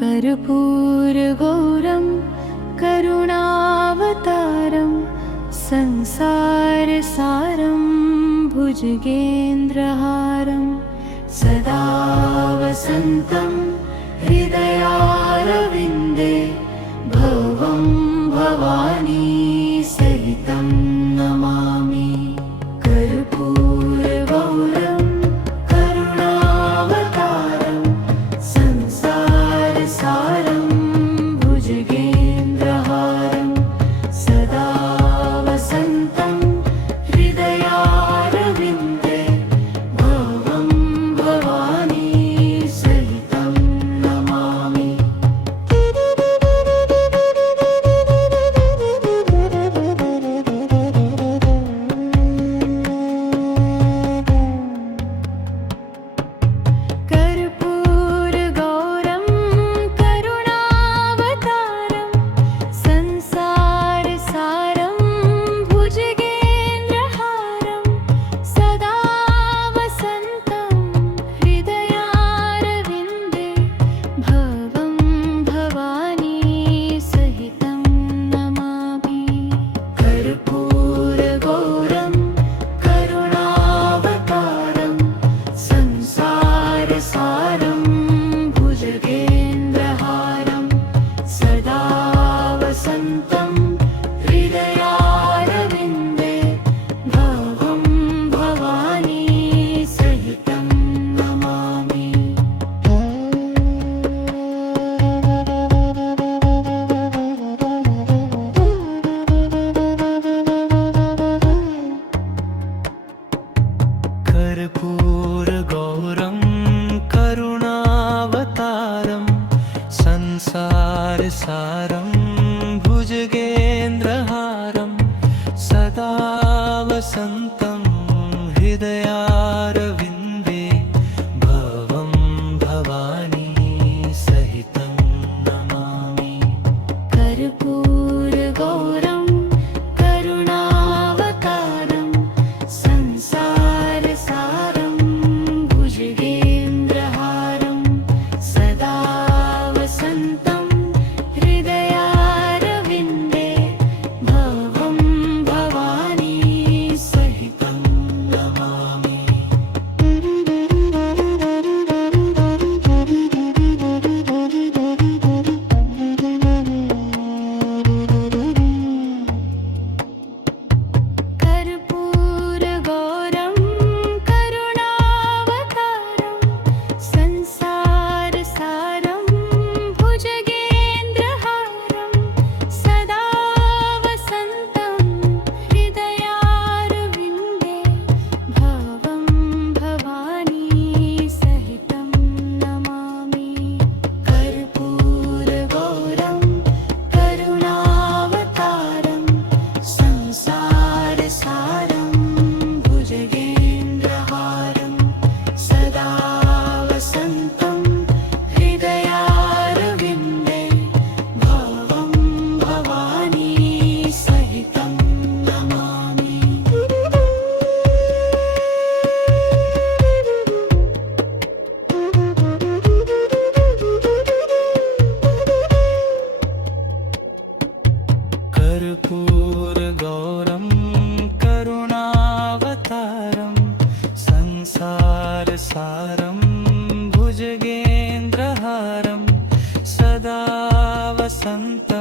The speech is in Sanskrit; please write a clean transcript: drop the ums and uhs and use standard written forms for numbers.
कर्पूरगौरं करुणावतारं संसारसारं भुजगेन्द्रहारं सदा वसन्तं हृदयारविन्दे भवं भवानी सहितं नमामि। कर्पूरगौरं करुणावतारं संसारसारं भुजगेन्द्रहारं सदा वसन्तं हृदयारविन्दे भवं भवानी सहितं नमामि। कर्पूरगौरं करुणावतारं संसारसारं भुजगेन्द्रहारं सदा वसन्तं हृदयारविन्दे भवं भवानी सहितं नमामि। कर्पूरगौरं करुणावतारं संसारसारं भुजगेन्द्रहारं सदा वसन्तं हृदयारविन्दे भवं भवानी सहितं नमामि। कर्पूरगौरं करुणावतारं संसारसारं भुजगेन्द्रहारं सदा वसन्तं हृदयारविन्दे भवं भवानी सहितं नमामि। कर्पूरगौरं करुणावतारं संसारसारं भुजगेन्द्रहारं सदा वसन्तं हृदयारविन्दे भवं भवानी सहितं नमामि। कर्पूरगौरं करुणावतारं संसारसारं भुजगेन्द्रहारं सदा वसन्तं हृदयारविन्दे भवं भवानी सहितं नमामि। कर्पूरगौरं करुणावतारं संसारसारं भुजगेन्द्रहारं सदा वसन्तं हृदयारविन्दे भवं भवानी सहितं नमामि। कर्पूरगौरं करुणावतारं संसारसारं भुजगेन्द्रहारं सदा वसन्तं